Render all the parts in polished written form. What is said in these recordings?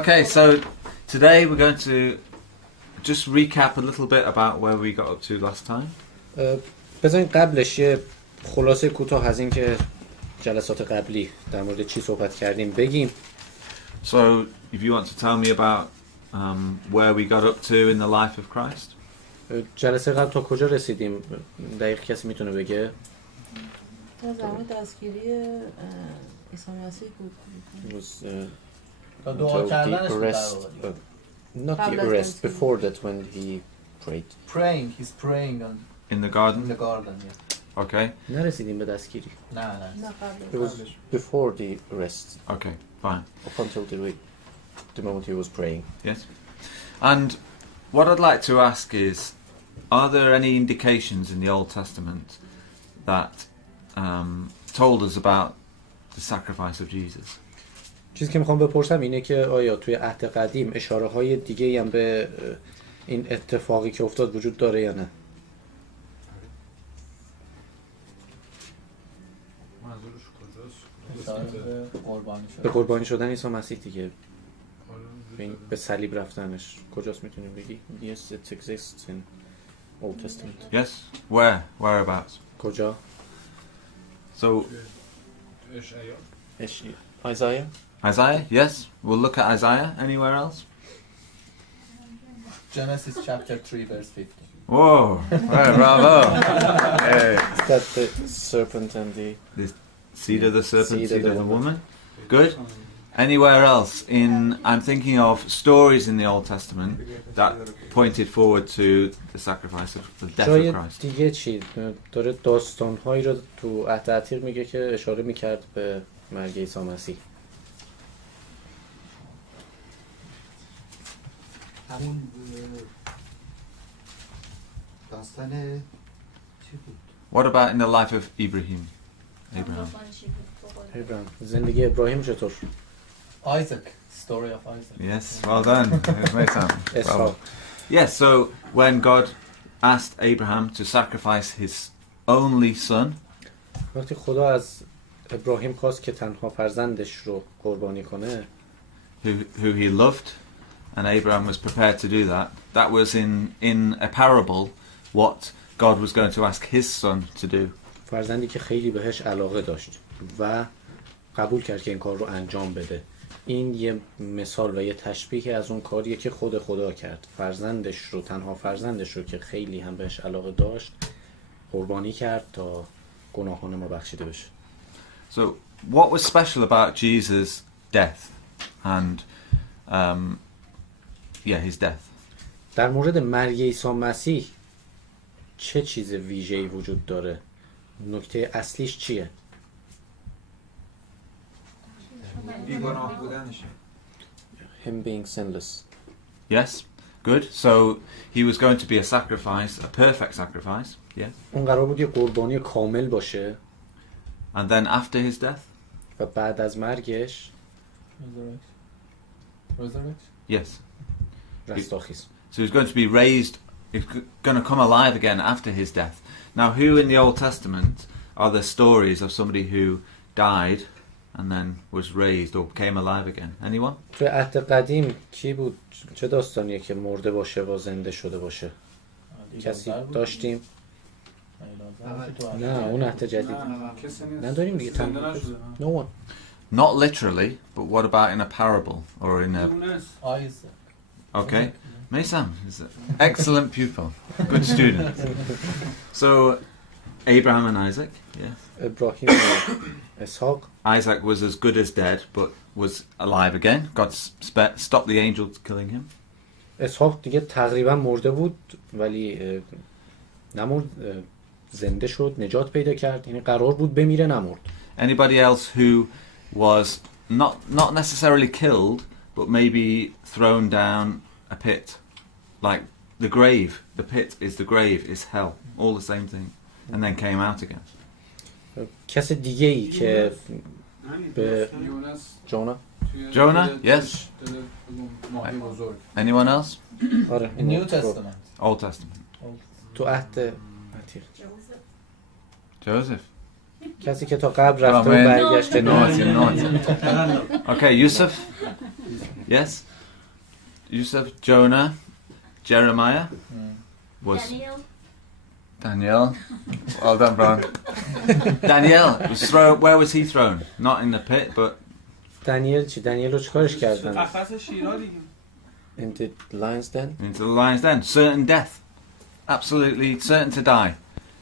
Okay, so today we're going to just recap a little bit about where we got up to last time. بذارین قبلش یه خلاصه کوتاه از این که جلسات قبلی در مورد چی صحبت کردیم بگیم. So, if you want to tell me about where we got up to in the life of Christ. جلسه قبل تا کجا رسیدیم؟ دقیق کسی میتونه بگه؟ تا زمان دستگیری عیسی مسیح بود. تا دعا کردنش بود در واقع. Not the arrest, before that when he prayed. He's praying in the garden. In the garden, yeah. Okay. نرسیدیم به دستگیری. نه. It was before the arrest. Okay, fine. Up until the moment he was praying. Yes. And what I'd like to ask is, are there any indications in the Old Testament that told us about the sacrifice of Jesus? چیزی که میخوام بپرسم اینه که آیا توی عهد قدیم اشاره های دیگه هم به این اتفاقی که افتاد وجود داره یا نه؟ به قربانی شدن عیسی مسیح دیگه، به صلیب رفتنش کجاست میتونیم بگی؟ Yes, it exists in Old Testament. Yes. Whereabouts? کجا؟ So Isaiah? Isaiah, yes. We'll look at Isaiah. Anywhere else? Genesis chapter 3 verse 15. Whoa! Right, bravo! Hey. Is that the serpent and the Seed of the serpent, seed of the woman. Good. Anywhere else I'm thinking of stories in the Old Testament that pointed forward to the sacrifice of the death of Christ. دیگه چی؟ داره داستان‌هایی رو تو عهد عتیق میگه که اشاره میکرد به مرگ عیسی مسیح. همون داستان چی بود؟ What about in the life of Abraham? زندگی ابراهیم چطور؟ Isaac, story of Isaac. Yes, well done. Bravo. Yes, so when God asked Abraham to sacrifice his only son, وقتی خدا از ابراهیم خواست که تنها فرزندش رو قربانی کنه، who he loved, and Abraham was prepared to do that was in a parable what God was going to ask his son to do. فرزندی که خیلی بهش علاقه داشت و قبول کرد که این کار رو انجام بده. این یه مثال و یه تشبیه از اون کاریه که خود خدا کرد. تنها فرزندش رو که خیلی هم بهش علاقه داشت قربانی کرد تا گناهان ما بخشیده بشه. So what was special about Jesus' death and his death? در مورد مرگ عیسی مسیح چه چیز ویژه‌ای وجود داره؟ نکته اصلیش چیه؟ بیگناه بودنشه. Him being sinless. Yes, good. So he was going to be a sacrifice, a perfect sacrifice. Yes. اون قرار بود یه قربانی کامل باشه. And then after his death? و بعد از مرگش Resurrection? Yes. رستاخیز. So he's going to be raised, he's going to come alive again after his death. Now, who in the Old Testament are the stories of somebody who died and then was raised or came alive again? Anyone? توی عهد قدیم کی بود؟ چه داستانیه که مرده باشه و زنده شده باشه؟ کسی داشتیم؟ نه اون عهد جدید نداریم دیگه. No one. Not literally, but what about in a parable or in a... Isaac. Okay. Maysam is an excellent pupil. Good student. So, Abraham and Isaac, yes. ابراهیم و اسحاق. Isaac was as good as dead, but was alive again. God stopped the angel killing him. اسحاق دیگه تقریبا مرده بود ولی نمرد، زنده شد، نجات پیدا کرد. یعنی قرار بود بمیره، نمرد. Anybody else who was not necessarily killed, but maybe thrown down a pit, like the grave. The pit is the grave, is hell, all the same thing, and then came out again. کس دیگه ای که به Jonah, yes. Anyone else? آره. New Testament. Old Testament. تو عهد عتیق. Joseph. کسی که تا قبل رفته و برگشته Okay, Yusuf. Yes. Yusuf, Jonah, Jeremiah was Daniel. Well done, Brian. Daniel was thrown. Where was he thrown? Not in the pit, but دانیل چی؟ دانیل رو چیکارش کردن؟ قفس شیرا دیگه. Into the lion's den. into the lion's den. Certain death. Absolutely certain to die.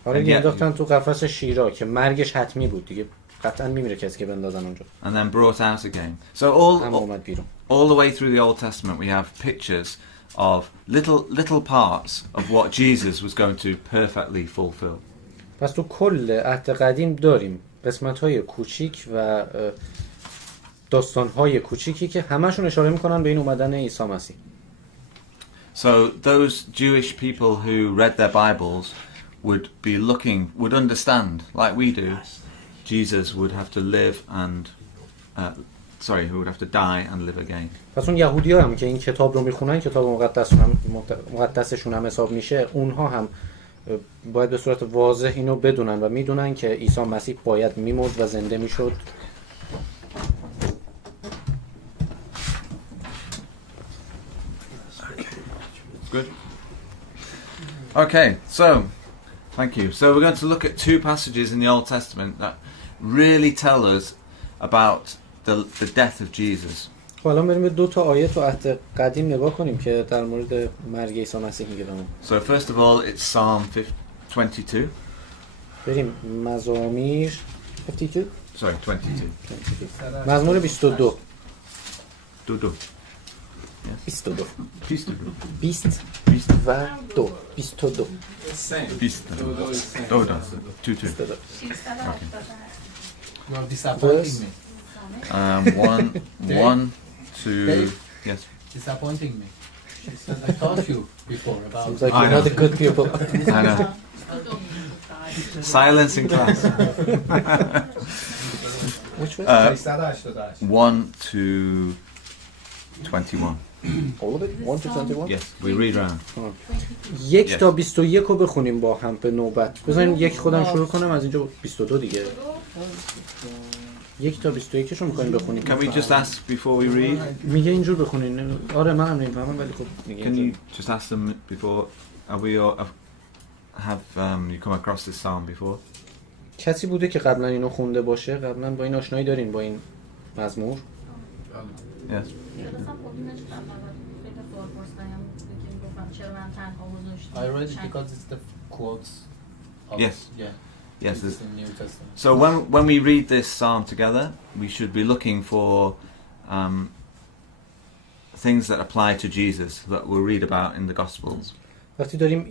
آره And دیگه yet- انداختن تو قفس شیرا که مرگش حتمی بود دیگه، قطعا میمیره کسی که بندازن اونجا. And then brought out again. So هم اومد بیرون. all the way through the Old Testament, we have pictures of little parts of what Jesus was going to perfectly fulfill. پس تو کل عهد قدیم داریم قسمت‌های کوچیک و داستان‌های کوچیکی که همشون اشاره می‌کنن به این اومدن عیسی مسیح. So those Jewish people who read their Bibles would understand, like we do, Jesus would have to live and who would have to die and live again. پس اون یهودی‌ها هم که این کتاب رو میخونن، کتاب مقدسشون هم حساب میشه، اونها هم باید به صورت واضح اینو بدونن و میدونن که عیسی مسیح باید میمرد و زنده میشد. Good. Okay, so thank you. So we're going to look at two passages in the Old Testament that really tell us about the death of Jesus. خب الان بریم به دو تا آیه تو عهد قدیم نگاه کنیم که در مورد مرگ عیسی مسیح میگه بهمون. So first of all, it's Psalm 22. بریم مزامیر 52. Sorry, 22. مزمور 22. Dudu. 22. 22. 20 و 2. 22. Dodo. 22. You are disappointing me. 1, 2. Yes. Disappointing me. I told you before about. Seems like you're not a good people. I know. Silence in class. Which way? 388. 1 to 21. All of it? 1 to 21? Yes, we read round. 1 تا 21 رو بخونیم با هم به نوبت. بذارین یک خودم شروع کنم از اینجا 22 دیگه. 1 تا 21 شو می‌خوایم بخونیم. Can we just ask before we read? میگه اینجور بخونین. آره منم نمی‌فهمم ولی خب میگه. Can you just ask them before? Have you come across this psalm before? کسی بوده که قبلا اینو خونده باشه؟ قبلا با این آشنایی دارین با این مزمور؟ Yes. I read it because it's the quotes. Of, Yes. Yeah. Yes. It's in New Testament. So when we read this psalm together, we should be looking for things that apply to Jesus that we'll read about in the Gospels. وقتی داریم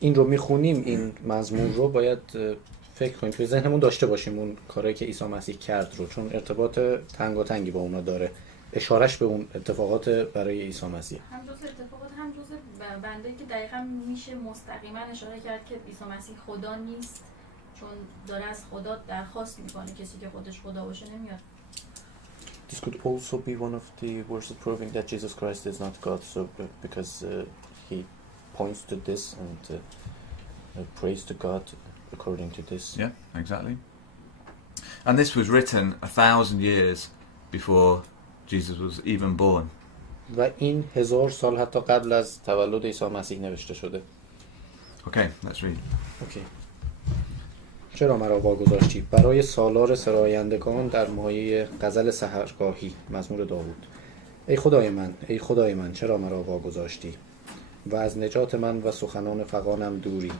این رو میخونیم، این مزمور رو باید فکر کنیم، توی ذهنمون داشته باشیم اون کارهایی که عیسی مسیح کرد رو، چون ارتباط تنگاتنگی با اونا داره، اشارش به اون اتفاقات برای عیسی مسیح. هم جزء اتفاقات هم جزء بندایی که دقیقاً میشه مستقیما اشاره کرد که عیسی مسیح خدا نیست، چون داره از خدا درخواست میکنه، کسی که خودش خدا باشه نمیاد. This could also be one of the verses proving that Jesus Christ is not God, so because he points to this and prays to God according to this. Yeah, exactly. And this was written 1,000 years before Jesus was even born. و این 1000 سال حتی قبل از تولد عیسی مسیح نوشته شده. Okay, let's read. اوکی. چرا مرا واگذاشتی؟ برای سالار سرایندگان در مایه غزل سحرگاهی، مزمور داوود. ای خدای من چرا مرا واگذاشتی؟ و از نجات من و سخنان فغانم دوری.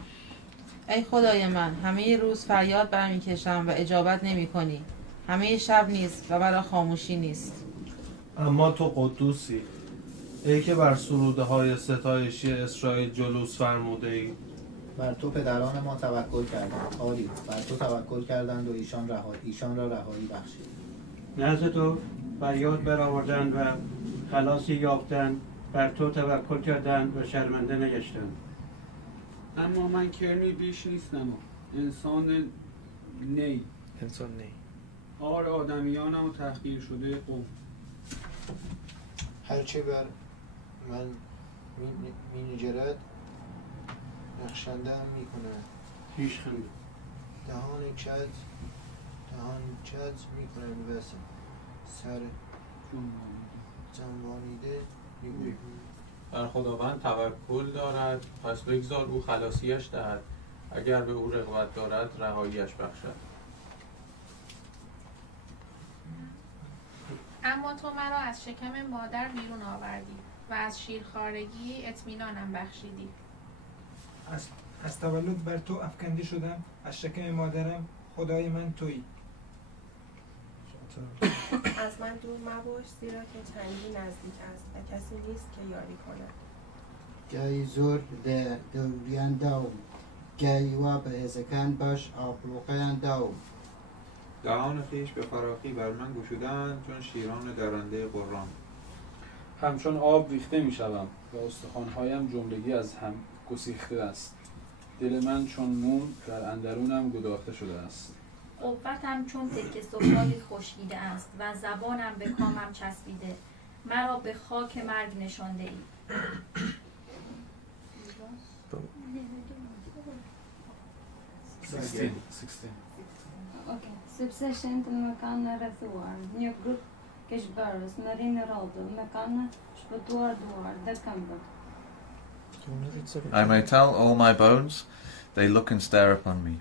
ای خدای من، همه روز فریاد برمیکشم و اجابت نمی کنی. همه شب نیست و برا خاموشی نیست. اما تو قدوسی، ای که بر سروده های ستایشی اسرائیل جلوس فرموده ای. بر تو پدران ما توکل کردند. آری بر تو توکل کردند و ایشان را رهایی بخشید. نزد تو فریاد برآوردند و خلاصی یافتند، بر تو توکل کردند و شرمنده نگشتند. اما من کرمی بیش نیستم و انسان نی آر آدمیانم و تحقیر شده قوم. هرچه بر من می نگرد نقشنده هم می کند. پیش خند دهان کج دهان کج میکنه و سر جنبانیده میگوی بر خداوند توکل دارد، پس بگذار او خلاصیش دهد. اگر به او رغبت دارد رهاییش بخشد. اما تو مرا از شکم مادر بیرون آوردی و از شیرخوارگی اطمینانم بخشیدی. از تولد بر تو افکنده شدم، از شکم مادرم خدای من تویی. از من دور مباش، زیرا که تنگی نزدیک است و کسی نیست که یاری کند. گای زور ده دوریان داوم، گای و به هزکان باش آبروغیان داوم. دهان خویش به فراخی بر من گشودند، چون شیران درنده قرآن. همچون آب ریخته می شوم و استخوان‌هایم جملگی از هم گسیخته است. دل من چون موم در اندرونم گداخته شده است. قوتم چون تکه سفالی خشکیده است و زبانم به کامم چسبیده. مرا به خاک مرگ نشانده ای. Subsession mekan rrethuar, një grup keqbërës në rinë rrodë, mekan shpëtuar duar dhe këmbët. I may tell all my bones, they look and stare upon me.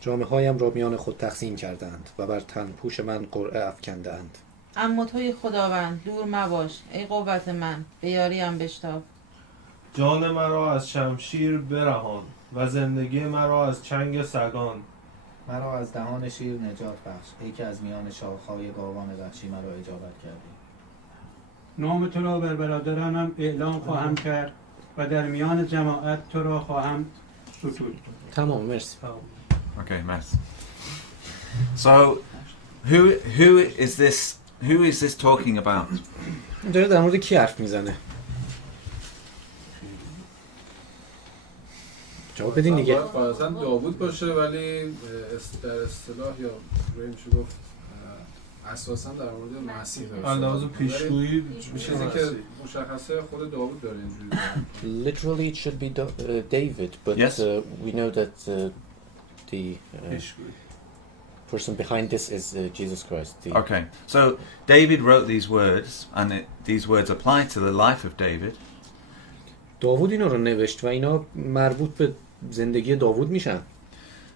جامه هایم را میان خود تقسیم کردند و بر تن پوش من قرعه افکندند. اما توی خداوند دور مباش، ای قوت من، به یاریم بشتاب. جان مرا از شمشیر برهان و زندگی مرا از چنگ سگان. مرا از دهان شیر نجات بخش، ای که از میان شاخهای گاوان وحشی مرا اجابت کردی. نام تو را بر برادرانم اعلام خواهم کرد و در میان جماعت تو را خواهم ستود. تمام، مرسی. Okay, merci. So, who is this talking about? داره در مورد کی حرف میزنه؟ جواب بدین دیگه. مثلا داوود باشه، ولی در اصطلاح یا روی میشه گفت اساسا در مورد مسیح باشه. لازم پیشگویی چیزی که مشخصه خود داوود داره اینجوری. Literally it should be David, but yes? We know that the person behind this is Jesus Christ. Okay, so David wrote these words, and these words apply to the life of David. داوود اینا رو نوشت و اینا مربوط به زندگی داوود میشن.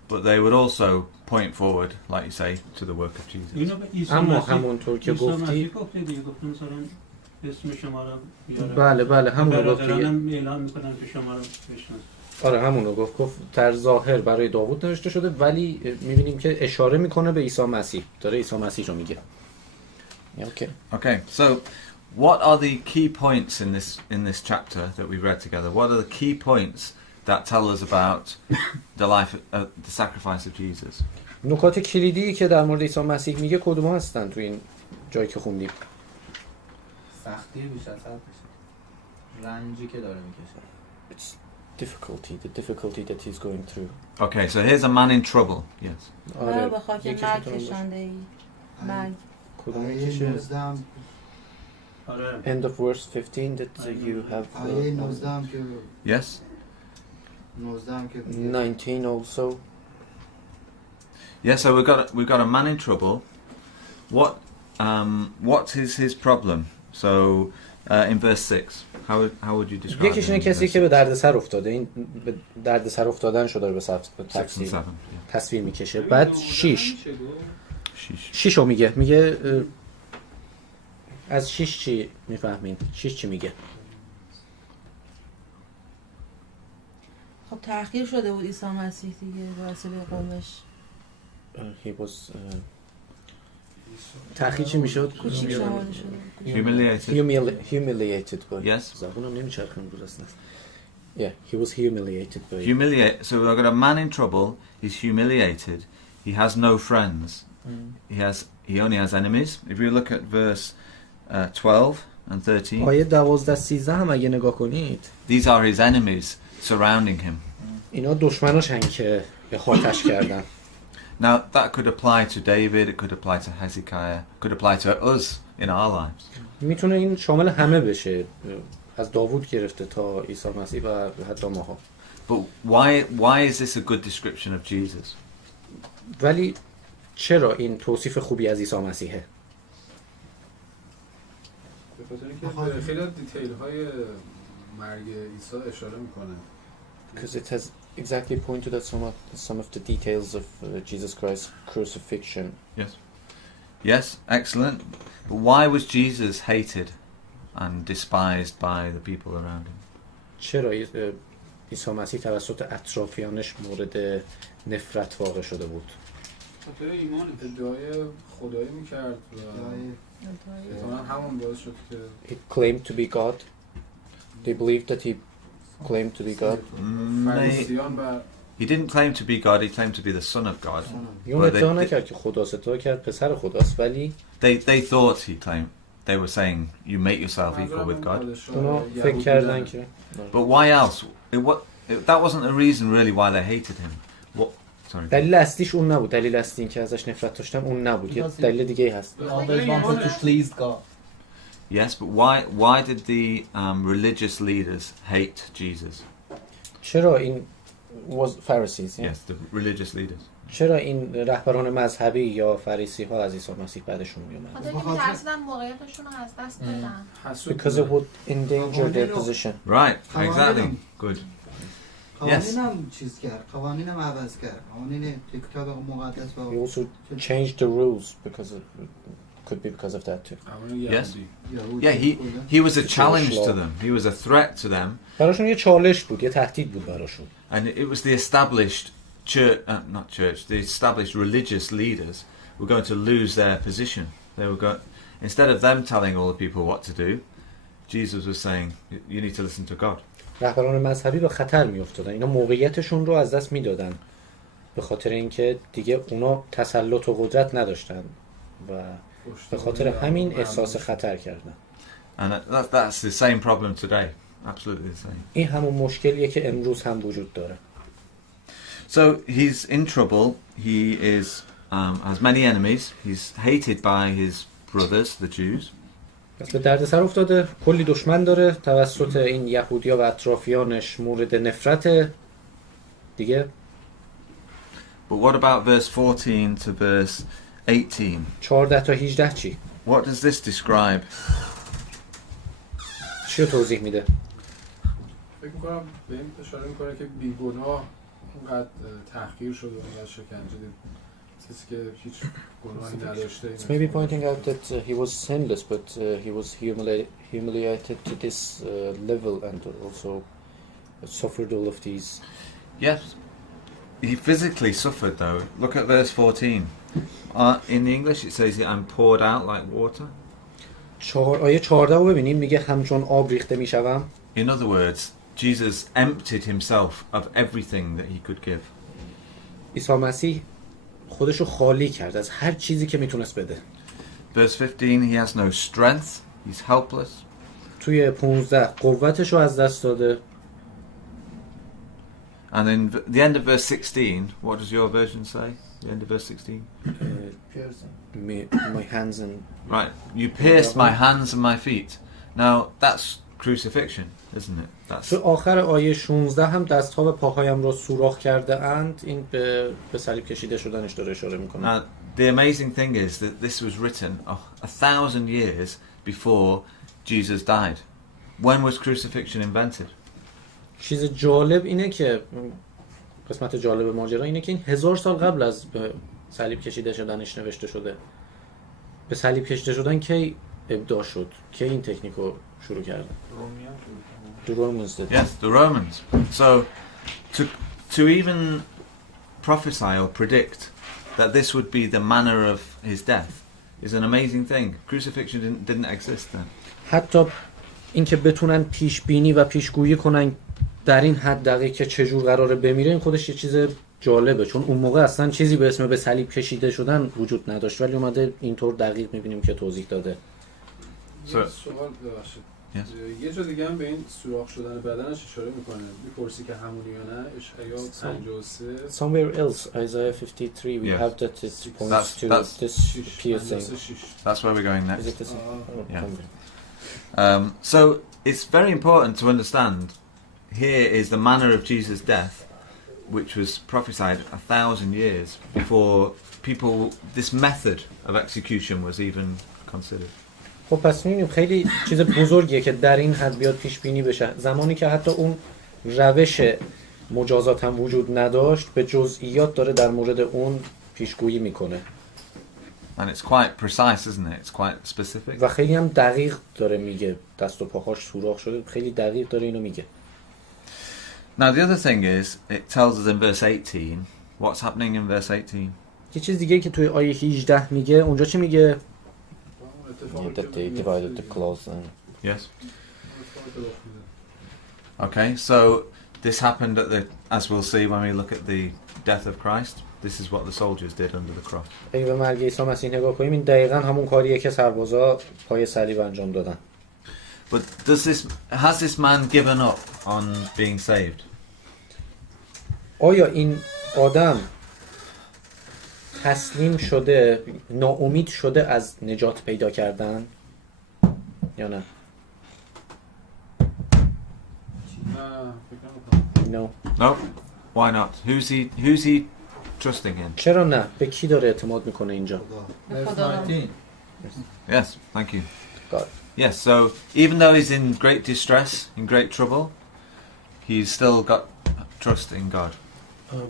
But they would also point forward, like you say, to the work of Jesus. اما همونطور که گفتی بله همون رو گفت. اعلام میکنن که شما رو بشناسن. آره همون رو گفت در ظاهر برای داوود نوشته شده، ولی میبینیم که اشاره میکنه به عیسی مسیح، داره عیسی مسیح رو میگه. Okay, so what are the key points in this chapter that we read together? What are the key points that tell us about the life, the sacrifice of Jesus? نکات کلیدی که در مورد عیسی مسیح میگه کدوم هستن تو این جایی که خوندیم؟ سختی بیش از حد میشه، رنجی که داره میکشه. The difficulty that he's going through. Okay, so here's a man in trouble. Yes. مرا به خاک مرگ کشانده ای. مرگ. کدوم میکشه؟ End of verse 15 that you have. Yes. 19 also. Yeah, so we've got a man in trouble. What is his problem? So in verse 6, how would you describe? یکیش اینه کسی که به دردسر افتاده، این به دردسر افتادن شده به تصویر میکشه. بعد 6 رو میگه از 6 چی میفهمین؟ 6 چی میگه؟ خب تأخیر شده بود عیسی مسیح دیگه به واسطه قومش. He was تأخیر چی میشد؟ کوچیک شمرده شده. Humiliated by. Yes. زبونم نمیچرخه امروز اصلا. Yeah, he was humiliated by. So we've got a man in trouble. He's humiliated. He has no friends. He only has enemies. If you look at verse 12 and 13. آیه 12 13 هم اگه نگاه کنید. These are his enemies surrounding him. اینا دشمناشن که به خاطش کردن. Now that could apply to David, it could apply to Hezekiah, it could apply to us in our lives. میتونه این شامل همه بشه، از داوود گرفته تا عیسی مسیح و حتی ماها. But why is this a good description of Jesus? ولی چرا این توصیف خوبی از عیسی مسیحه؟ به خاطر اینکه به خیلی از دیتیل های مرگ عیسی اشاره میکنه. Because it has exactly pointed at some of the details of Jesus Christ's crucifixion. Yes. Yes, excellent. But why was Jesus hated and despised by the people around him? چرا عیسی مسیح توسط اطرافیانش مورد نفرت واقع شده بود؟ خاطر ایمان ادعای خدایی میکرد و احتمالاً همون باعث شد که He claimed to be God. They believed that he claimed to be God. He didn't claim to be God, he claimed to be the son of God. اون ادعا نکرد که خداست، ادعا کرد پسر خداست، ولی they thought he claimed. They were saying you make yourself equal with God. اونا فکر کردن که But why else? That wasn't the reason really why they hated him. What? Sorry. دلیل اصلیش اون نبود. دلیل اصلی این که ازش نفرت داشتن اون نبود. یه دلیل دیگه هست. Yes, but why did the religious leaders hate Jesus? چرا این was Pharisees? Yes, the religious leaders. چرا این رهبران مذهبی یا فریسی ها از عیسی مسیح بعدشون میومدن؟ خاطر اینکه ترسیدن موقعیتشون رو از دست بدن. Because it would endanger their position. Right, exactly. Good. Yes. قوانینم چیز کرد، قوانینم عوض کرد. قوانین کتاب مقدس با He also changed the rules because it could be because of that too. Yes. Yeah, he was a challenge to them. He was a threat to them. براشون yه چالش بود، یه تهدید بود براشون. And it was the established the established religious leaders were going to lose their position. They were going, instead of them telling all the people what to do, Jesus was saying, you need to listen to God. رهبران مذهبی به خطر میافتادن. اینا موقعیتشون رو از دست میدادن به خاطر اینکه دیگه اونا تسلط و قدرت نداشتن و به خاطر همین احساس خطر کردن. And that's the same problem today. Absolutely the same. این همون مشکلیه که امروز هم وجود داره. So he's in trouble. He has many enemies. He's hated by his brothers, the Jews. پس به دردسر افتاده، کلی دشمن داره توسط این یهودیا و اطرافیانش مورد نفرت دیگه. But what about verse 14 to verse 18? 14 تا 18 چی؟ What does this describe? چی رو توضیح میده؟ فکر میکنم به این اشاره میکنه که بیگناه اونقدر تحقیر شده و اونقدر شکنجه دید کسی که هیچ گناهی نداشته. It's maybe pointing out that he was sinless but he was humiliated to this level and also suffered all of these. Yes. He physically suffered though. Look at verse 14. In the English it says I'm poured out like water. آیه 14 رو ببینیم میگه همچون آب ریخته میشوم. In other words, Jesus emptied himself of everything that he could give. عیسی مسیح خودشو خالی کرد از هر چیزی که میتونست بده. Verse 15, he has no strength, he's helpless. توی 15 قوتشو از دست داده. And in the end of verse 16, what does your version say? The end of verse 16? My hands and... Right, you pierced my hands and my feet. Now, that's crucifixion, isn't it? That's... تو آخر آیه 16 هم دست‌ها و پاهایم را سوراخ کرده اند. این به صلیب کشیده شدنش داره اشاره میکنه. Now, the amazing thing is that this was written 1,000 years before Jesus died. When was crucifixion invented? چیز جالب اینه که قسمت جالب ماجرا اینه که این 1000 سال قبل از به صلیب کشیده شدنش نوشته شده. به صلیب کشیده شدن کی ابداع شد؟ کی این تکنیکو شروع کردن؟ The Romans did. Yes, the Romans. So to even prophesy or predict that this would be the manner of his death is an amazing thing. Crucifixion didn't exist then. حتی اینکه بتونن پیش بینی و پیشگویی کنن در این حد دقیق که چجور قراره بمیره این خودش یه چیز جالبه چون اون موقع اصلا چیزی به اسم به صلیب کشیده شدن وجود نداشت ولی اومده اینطور دقیق میبینیم که توضیح داده. سوال ببخشید. یه جا دیگه هم به این سوراخ شدن بدنش اشاره میکنه. میپرسی که همونی یا نه؟ اشعیا 53. Somewhere else, Isaiah 53, we have that it points to this piercing. That's where we're going next. Is it this? So it's very important to understand here is the manner of Jesus' death which was prophesied 1,000 years before people, this method of execution was even considered. خب پس می‌بینیم خیلی چیز بزرگیه که در این حد بیاد پیش بینی بشه. زمانی که حتی اون روش مجازات هم وجود نداشت، به جزئیات داره در مورد اون پیشگویی میکنه. And it's quite precise, isn't it? It's quite specific. و خیلی هم دقیق داره میگه. دست و پاهاش سوراخ شده، خیلی دقیق داره اینو میگه. Now the other thing is, it tells us in verse 18, what's happening in verse 18? یه چیز دیگه که توی آیه 18 میگه، اونجا چی میگه؟ That they divided the cloth and... Yes. Okay, so this happened at the, as we'll see when we look at the death of Christ. This is what the soldiers did under the cross. اگه به مرگ عیسی مسیح نگاه کنیم، این دقیقاً همون کاریه که سربازا پای صلیب انجام دادن. But has this man given up on being saved? آیا این آدم تسلیم شده، ناامید شده از نجات پیدا کردن یا نه؟ No. No. Why not? Who's he trusting in? چرا نه؟ به کی داره اعتماد میکنه اینجا؟ Yes, thank you. God. Yes, so even though he's in great distress, in great trouble, he's still got trust in God.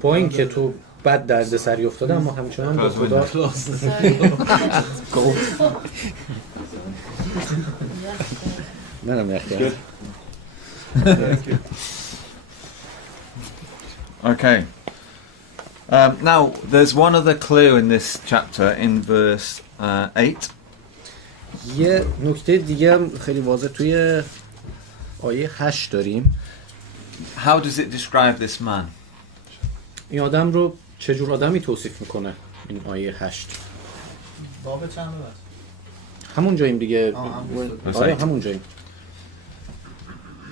با این که تو بد درد سری افتاده، اما همچنان به خدا نه اختیار. Okay. Now, there's one other clue in this chapter in verse 8. یه نکته دیگه هم خیلی واضح توی آیه 8 داریم. How does it describe this man? این آدم رو چجور آدمی توصیف میکنه این آیه 8؟ باب چند است؟ همون جاییم دیگه. آره Verse 8. همون جاییم.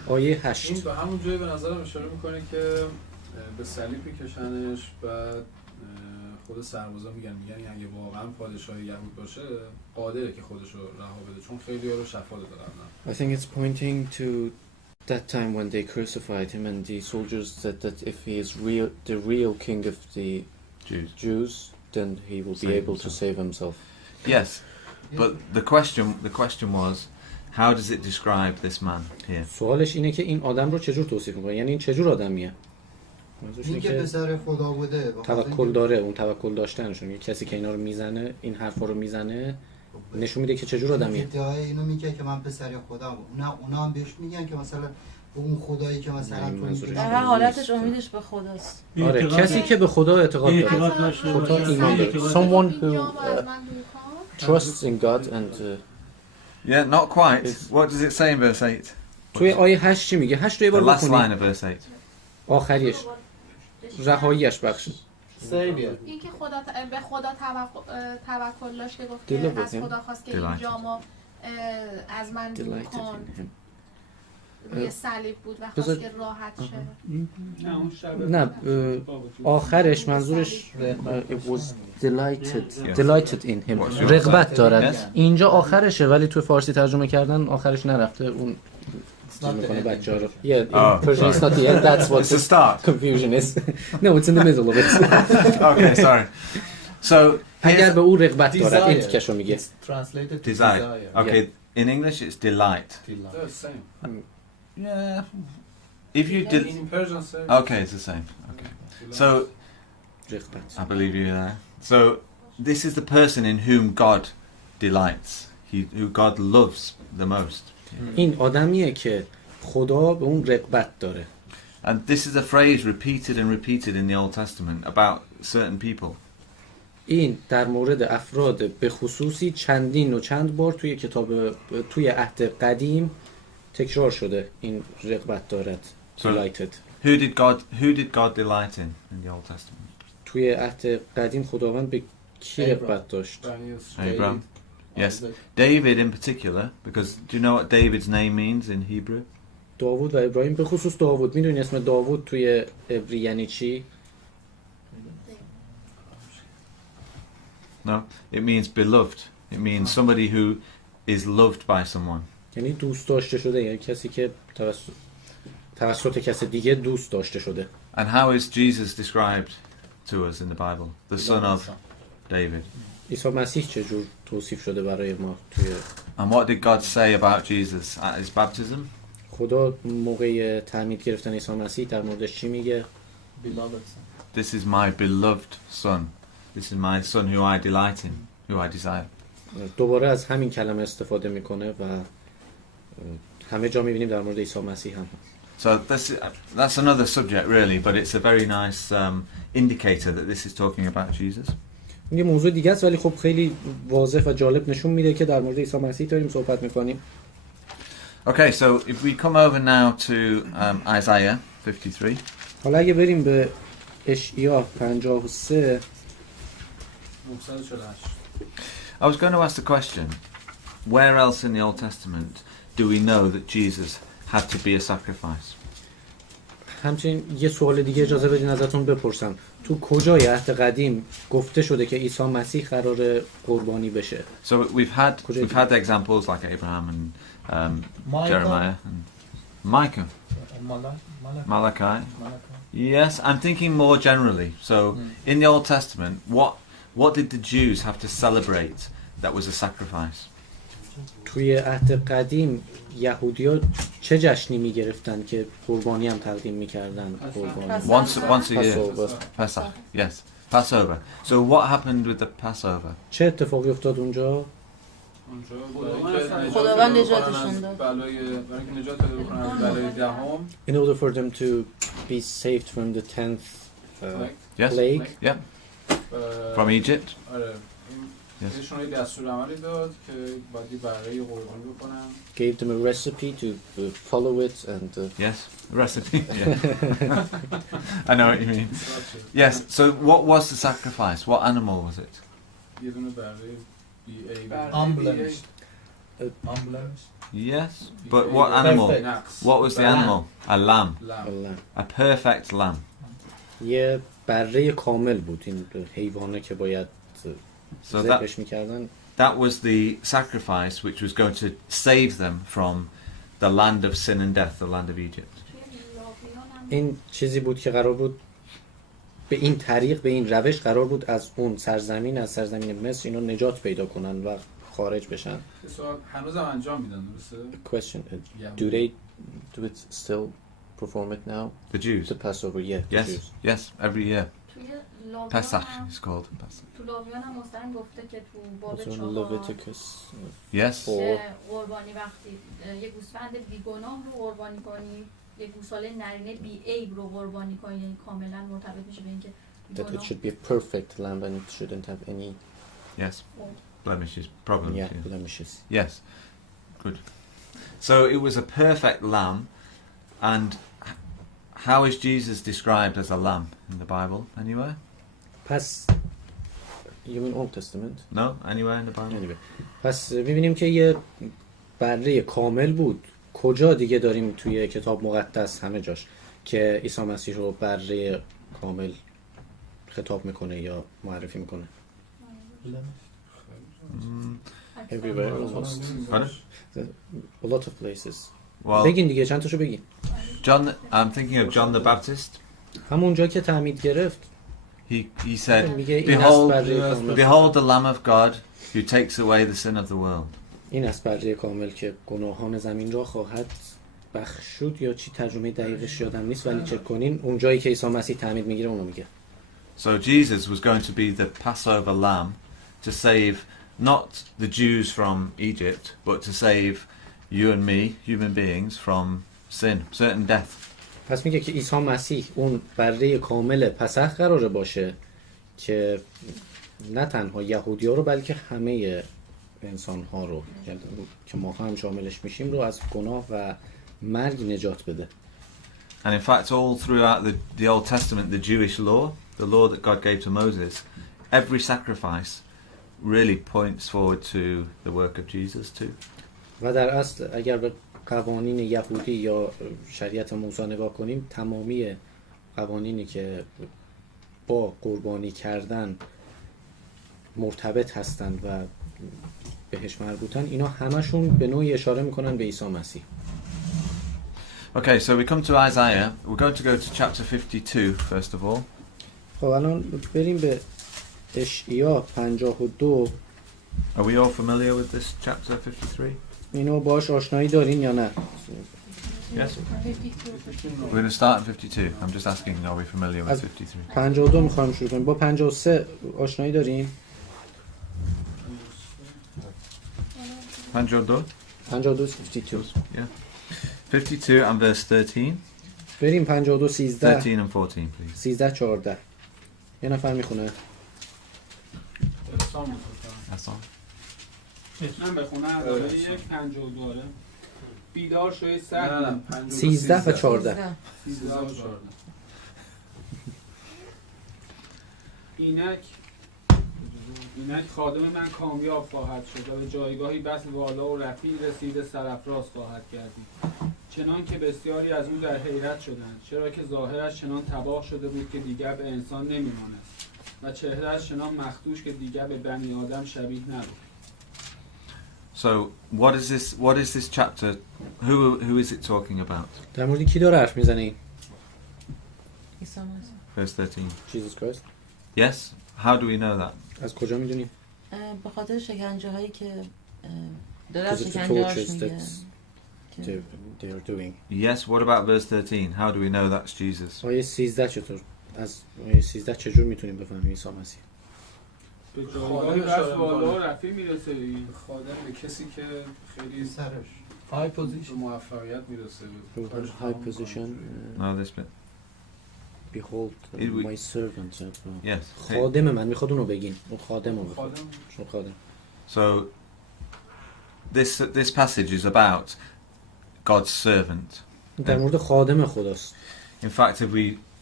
آیه 8. این به همون جایی به نظرم اشاره میکنه که به صلیب میکشنش، بعد خود سربازا میگن اگه واقعا پادشاه یهود باشه قادره که خودش رو رها بده، چون خیلی ها رو شفا داده قبلا. I think it's pointing to that time when they crucified him and the soldiers said that if he is the real king of the Jews, then he will be able to save himself. Yes, but the question was, how does it describe this man here? سوالش اینه که این آدم رو چجور توصیف میکنه، یعنی این چجور آدمیه؟ این که پسر خدا بوده، توکل داره، اون توکل داشتنشون، یه کسی که اینا رو میزنه، این حرفا رو میزنه، نشون میده که چجور آدمیه. ادعای اینو میگه که من پسر خدا بودم. اونا هم بهش میگن که مثلا اون خدایی که مثلا تو در هر حالتش امیدش به خداست. آره، کسی که به خدا اعتقاد داره، خدا ایمان داره. Someone who trusts in God and Yeah, not quite. What does it say in verse 8? توی آیه 8 چی میگه؟ 8 رو یه The بار last line بخونید. of verse 8. آخریش رهاییش بخشید. این که خدا به خدا توکل داشت که گفت که از خدا خواست که این جامو از من دور کن. روی صلیب بود و خواست که راحت شه. نه آخرش منظورش it was delighted in him. رغبت دارد. اینجا آخرشه، ولی توی فارسی ترجمه کردن آخرش نرفته. اون میکنه بچه‌ها رو. Yeah, in Persian it's not the end. That's what the confusion is. No, it's in the middle of it. Okay, sorry. So اگر به او رغبت دارد، این تیکشو میگه. desire. Okay, in English it's delight. The same. Yeah. If you did in Persian, okay, it's the same. Okay. So I believe you there. So this is the person in whom God delights. Who God loves the most. این آدمیه که خدا به اون رغبت داره. And this is a phrase repeated and repeated in the Old Testament about certain people. این در مورد افراد به خصوصی چندین و چند بار توی عهد قدیم تکرار شده این رغبت دارد. Delighted. Who did God delight in the Old Testament? توی عهد قدیم خداوند به کی رغبت داشت؟ Abraham. Yes. David in particular, because do you know what David's name means in Hebrew? داوود و ابراهیم، به خصوص داوود. میدونی اسم داوود توی عبری یعنی چی؟ No, it means beloved. It means somebody who is loved by someone. یعنی دوست داشته شده، یعنی کسی که توسط کسی دیگه دوست داشته شده. And how is Jesus described to us in the Bible? The son of David. عیسی مسیح چجور توصیف شده برای ما توی And what did God say about Jesus at his baptism? خدا موقع تعمید گرفتن عیسی مسیح در موردش چی میگه؟ This is my beloved son. This is my son who I delight in, who I desire. دوباره از همین کلمه استفاده میکنه و همه جا میبینیم در مورد عیسی مسیح هم. So that's another subject really, but it's a very nice indicator that this is talking about Jesus. یه موضوع دیگه است ولی خب خیلی واضح و جالب نشون میده که در مورد عیسی مسیح داریم صحبت میکنیم. Okay, so if we come over now to Isaiah 53. حالا اگه بریم به اشعیا 53. 948. I was going to ask the question, where else in the Old Testament do we know that Jesus had to be a sacrifice? همچنین یه سوال دیگه اجازه بدین ازتون بپرسم. تو کجای عهد قدیم گفته شده که عیسی مسیح قرار قربانی بشه؟ So we've had examples like Abraham and Jeremiah and Micah. Malachi. Yes, I'm thinking more generally. So in the Old Testament, what did the Jews have to celebrate that was a sacrifice? توی عهد قدیم یهودی‌ها چه جشنی می‌گرفتن که قربانی هم تقدیم می‌کردن؟ Once a year. Pesach. Yes. Passover. So what happened with the Passover? چه اتفاقی افتاد اونجا؟ خداوند نجاتشون داد. In order for them to be saved from the 10th yes. plague. Yeah. From Egypt. بهشون یه دستورالعملی داد که باید برای قربانی بکنن. Gave them a recipe to follow it and yes, a recipe. Yeah. I know what you mean. Yes. So what was the sacrifice? What animal was it? یه دونه برای Emblems. Yes, but what animal? What was the animal? A lamb. A perfect lamb. یه بره کامل بود این حیوانه که باید So that was the sacrifice which was going to save them from the land of sin and death, the land of Egypt. این چیزی بود که قرار بود به این طریق به این روش قرار بود از اون سرزمین از سرزمین مصر اینا نجات پیدا کنن و خارج بشن. هنوزم انجام میدن درسته؟ Question: Do they do it still perform it now? The Jews. The Passover, yeah. Yes, yes, every year. Pesach is called. تو لاویان هم مستقیم گفته که تو باب 4 Yes. قربانی وقتی یک گوسفند بیگناه رو قربانی کنی، یک گوساله نرینه بی عیب رو قربانی کنی، یعنی کاملا مرتبط میشه به اینکه that it should be a perfect lamb and it shouldn't have any blemishes, problems. Yeah, blemishes. Yes. Good. So it was a perfect lamb, and how is Jesus described as a lamb in the Bible? Anywhere? پس you mean Old Testament? No, anywhere in the Bible. Anyway. پس می‌بینیم که یه بره کامل بود. کجا دیگه داریم توی کتاب مقدس همه جاش که عیسی مسیح رو بره کامل خطاب میکنه یا معرفی میکنه؟ Everywhere almost. A lot of places. بگین دیگه چند تاشو بگین. I'm thinking of John the Baptist. همونجا که تعمید گرفت. He said, behold the Lamb of God who takes away the sin of the world. این است بره کامل که گناهان زمین را خواهد بخشود یا چی ترجمه دقیقش یادم نیست ولی چک کنین اون جایی که عیسی مسیح تعمید میگیره اونو میگه. So Jesus was going to be the Passover lamb to save not the Jews from Egypt but to save you and me, human beings, from sin, certain death. پس میگه که عیسی مسیح اون بره کامل پسخ قراره باشه که نه تنها یهودی‌ها رو بلکه همه انسان‌ها رو که ما هم شاملش میشیم رو از گناه و مرگ نجات بده. And in fact all throughout the Old Testament, the Jewish law, the law that God gave to Moses, every sacrifice really points forward to the work of Jesus too. و در اصل اگر به قوانین یهودی یا شریعت موسی نگاه کنیم تمامی قوانینی که با قربانی کردن مرتبط هستند و بهش مربوطن اینا همشون به نوعی اشاره میکنن به عیسی مسیح. Okay, so we come to Isaiah. We're going to go to chapter 52 first of all. خب الان بریم به اشعیا 52. Are we all familiar with this chapter 53? اینو باهاش آشنایی دارین یا نه؟ Yes. We're going to start at 52. I'm just asking, are we familiar with 53? 52 میخوایم شروع کنیم. با 53 آشنایی دارین؟ 52? 52 52. Yeah. 52 and verse 13. بریم 52 13. 13 and 14, please. 13 14. یه نفر میخونه. من بخونم. یک 52 آره. بیدار شوی سر 13 و 14. 13 و 14. اینک خادم من کامیاب خواهد شد و به جایگاهی بس والا و رفیع رسیده سرافراز خواهد گردید. چنان که بسیاری از او در حیرت شدند، چرا که ظاهرش چنان تباه شده بود که دیگر به انسان نمی‌ماند و چهرهش چنان مخدوش که دیگر به بنی آدم شبیه نبود. So what is this chapter? Who is it talking about? در مورد کی داره حرف میزنه این؟ عیسی مسیح. Verse 13. Jesus Christ. Yes. How do we know that? از کجا میدونیم؟ به خاطر شکنجه هایی که داره از شکنجه هاش میگه. They are doing. Yes, what about verse 13? How do we know that's Jesus? آیه 13 چطور؟ از آیه 13 چجور میتونیم بفهمیم عیسی مسیح؟ به جایگاهی بس والا و رفیع میرسه. خادم به کسی که خیلی سرش های پوزیشن موفقیت میرسه. High position. No, this bit. Behold my servant. Yes. خادم من میخواد اونو بگین. اون خادمو میخواد. خادم. So this passage is about God's servant. در مورد خادم خداست. In fact,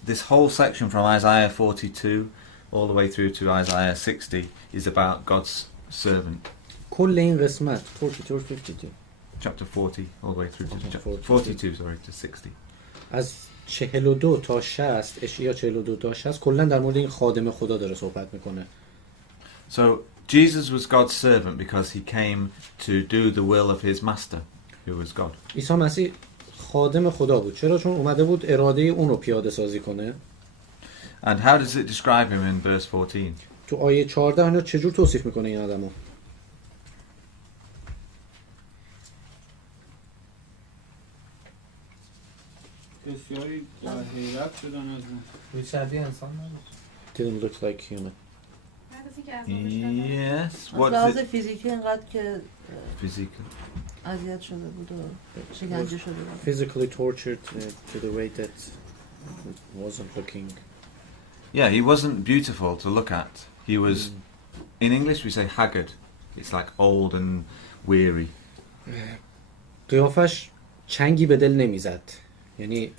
this whole section from Isaiah 42 all the way through to Isaiah 60 is about God's servant. کل این قسمت 42 52. Chapter 40 all the way through to 42 sorry to 60. از 42 تا 60 اشعیا 42 تا 60 کلا در مورد این خادم خدا داره صحبت میکنه. So Jesus was God's servant because he came to do the will of his master who was God. عیسی مسیح خادم خدا بود. چرا؟ چون اومده بود اراده اون رو پیاده سازی کنه. And how does it describe him in verse 14? تو آیه 14 اینا چجور توصیف میکنه این آدمو؟ بسیاری در حیرت شدن از اون. شبیه انسان نبود. Didn't look like human. Yes. What is it? فیزیکی انقدر که physical اذیت شده بود و شکنجه شده بود. Physically tortured to the way that wasn't looking. Yeah, he wasn't beautiful to look at. He was in English we say haggard. It's like old and weary. قیافش چنگی به دل نمیزد. یعنی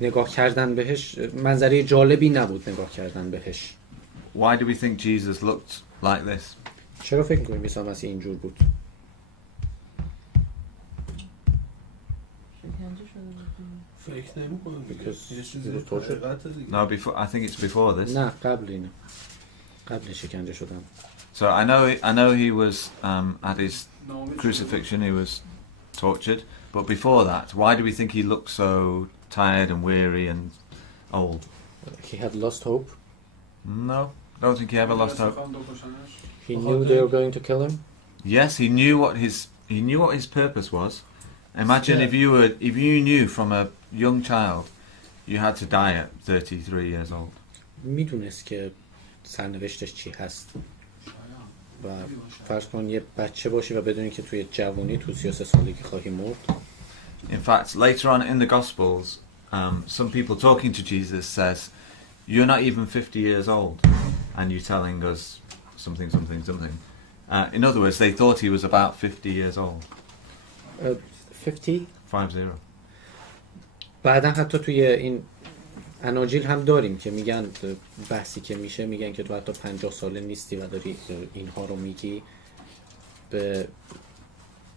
نگاه کردن بهش منظره جالبی نبود نگاه کردن بهش. Why do we think Jesus looked like this? چرا فکر می‌کنید عیسی مسیح اینجور بود؟ شکنجه شده بود. فکر نمی‌کنم No, before I think it's before this. نه قبل اینه. قبل شکنجه شدن. So I know he was at his crucifixion he was tortured, but before that, why do we think he looked so tired and weary and old? He had lost hope. No, don't think he ever lost hope. He knew they were going to kill him. Yes, he knew what his purpose was. Imagine if you knew from a young child you had to die at 33 years old. میدونست که سرنوشتش چی هست. و فرض کن یه بچه باشی و بدونی که توی جوانی تو 33 سالگی خواهی مرد. In fact, later on in the Gospels, some people talking to Jesus says, "You're not even 50 years old, and you're telling us something." In other words, they thought he was about 50 years old. 50? 50. بعدا حتی توی این اناجیل هم داریم که میگن بحثی که میشه میگن که تو حتی 50 ساله نیستی و داری اینها رو میگی. به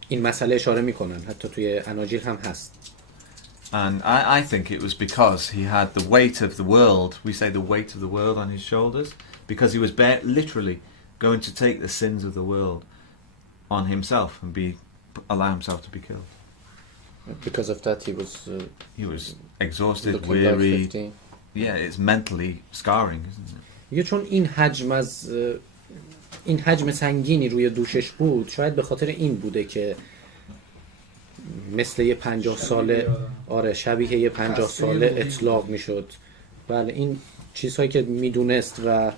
این مسئله اشاره میکنن حتی توی اناجیل هم هست. And I think it was because he had the weight of the world, we say the weight of the world on his shoulders, because he was literally going to take the sins of the world on himself and allow himself to be killed. Because of that he was exhausted, looking weary. like 15. Yeah, it's mentally scarring, isn't it? یه چون این حجم سنگینی روی دوشش بود، شاید به خاطر این بوده که مثل یه 50 ساله، آره شبیه یه 50 ساله اطلاق میشد. بله، این چیزهایی که میدونست و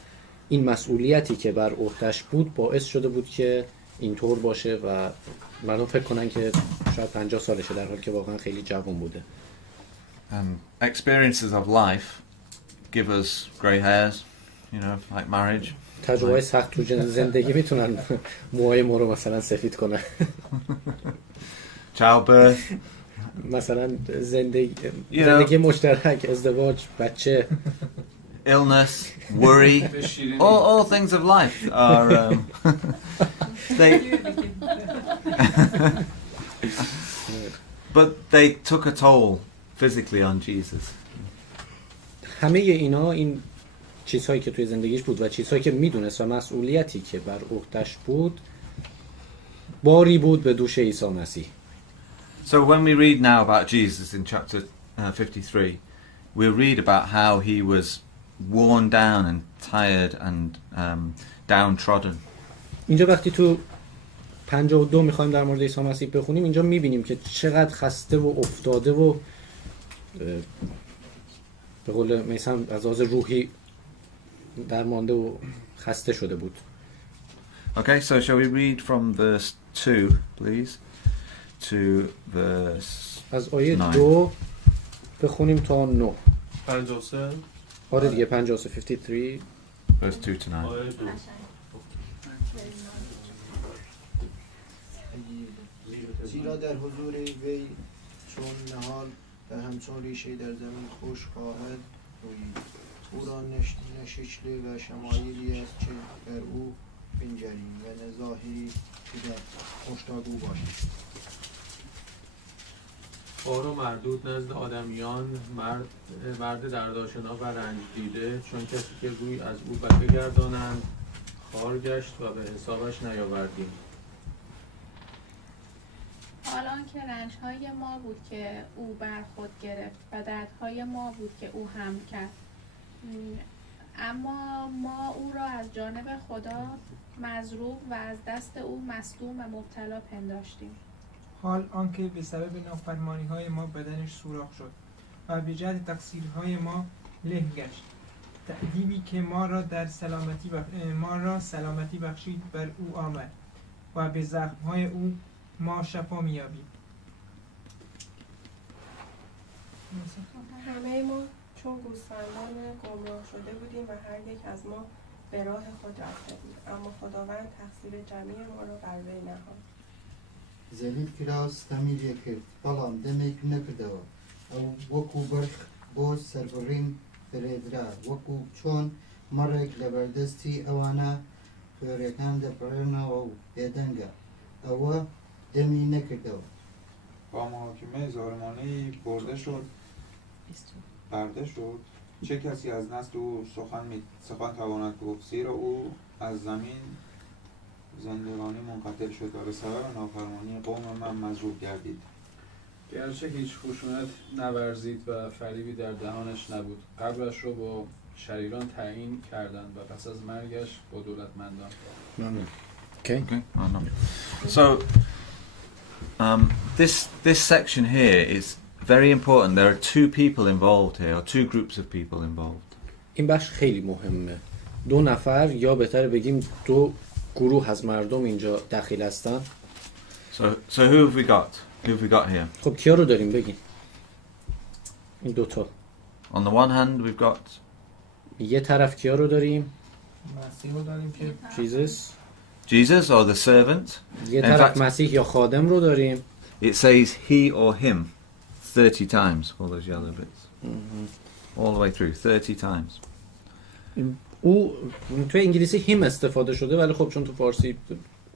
این مسئولیتی که بر عهده‌اش بود باعث شده بود که اینطور باشه و مردم فکر کنن که شاید 50 سالشه، در حالی که واقعا خیلی جوان بوده. Experiences of life give us grey hairs, you know, like marriage. تجربه سخت تو زندگی میتونن موهای ما رو مثلا سفید کنن. Childbirth. مثلا زندگی مشترک، ازدواج، بچه. Illness, worry, all things of life are but they took a toll physically on Jesus. همه اینا، این چیزهایی که توی زندگیش بود و چیزهایی که میدونست و مسئولیتی که بر عهده‌اش بود، باری بود به دوش عیسی مسیح. So when we read now about Jesus in chapter 53, we read about how he was worn down and tired and downtrodden. اینجا وقتی تو 52 میخوایم در مورد عیسی مسیح بخونیم، اینجا میبینیم که چقدر خسته و افتاده و به قول میثم از لحاظ روحی درمانده و خسته شده بود. Okay, so shall we read from verse 2, please, to verse از آیه 9. 2 بخونیم تا 9. 53. آره دیگه 53 53 verse 2 to 9. زیرا در حضور وی چون نهال و همچون ریشه در زمین خوش خواهد روید. او را نشیچلی و شمایلی است که در او بنگریم و نظاهری که در مشتاق او باشد. بار و مردود نزد آدمیان، مرد دردآشنا و رنج دیده، چون کسی که روی از او بگردانند خوار گشت و به حسابش نیاوردیم. حال آنکه رنج‌های ما بود که او بر خود گرفت و دردهای ما بود که او حمل کرد، اما ما او را از جانب خدا مضروب و از دست او مصدوم و مبتلا پنداشتیم. حال آنکه به سبب نافرمانی‌های ما بدنش سوراخ شد و به جهت تقصیرهای ما له گشت. تأدیبی که ما را سلامتی بخشید بر او آمد و به زخم‌های او ما شفا می‌یابیم. همه ما چون گوسفندان گمراه شده بودیم و هر یک از ما به راه خود رفته بود، اما خداوند تقصیر جمعی ما را بر وی نهاد. زلیل کراس تمیل کرد، بەڵام دەمێک نەکردەوە ئەو وەکو بەرخ بۆ سەربڕین فرێدرا، وەکو چۆن مەڕێک لە بەردەستی ئەوانە خوێڕەکان دەپەڕێنەوە و بێدەنگە، ئەوە دەمی نەکردەوە. با محاکمه ظالمانه‌ای برده شد، چه کسی از نسل او سخن تواند گفت؟ زیرا او از زمین زندگانی منقطع شد و به سبب نافرمانی قوم من مضروب گردید. گرچه هیچ خشونت نورزید و فریبی در دهانش نبود، قبرش رو با شریران تعیین کردند و پس از مرگش با دولتمندان. Okay. So this section here is very important. There are two people involved here, or two groups of people involved. این بخش خیلی مهمه. دو نفر یا بهتره بگیم دو گروه از مردم اینجا دخیل هستن. So who have we got? Who have we got here? خب کیا رو داریم بگیم؟ این دوتا. On the one hand we've got یه طرف کیا رو داریم؟ مسیح رو داریم که Jesus or the servant. یه طرف مسیح یا خادم رو داریم. It says he or him 30 times, all those yellow bits. All the way through, 30 times. او تو انگلیسی him استفاده شده، ولی خب چون تو فارسی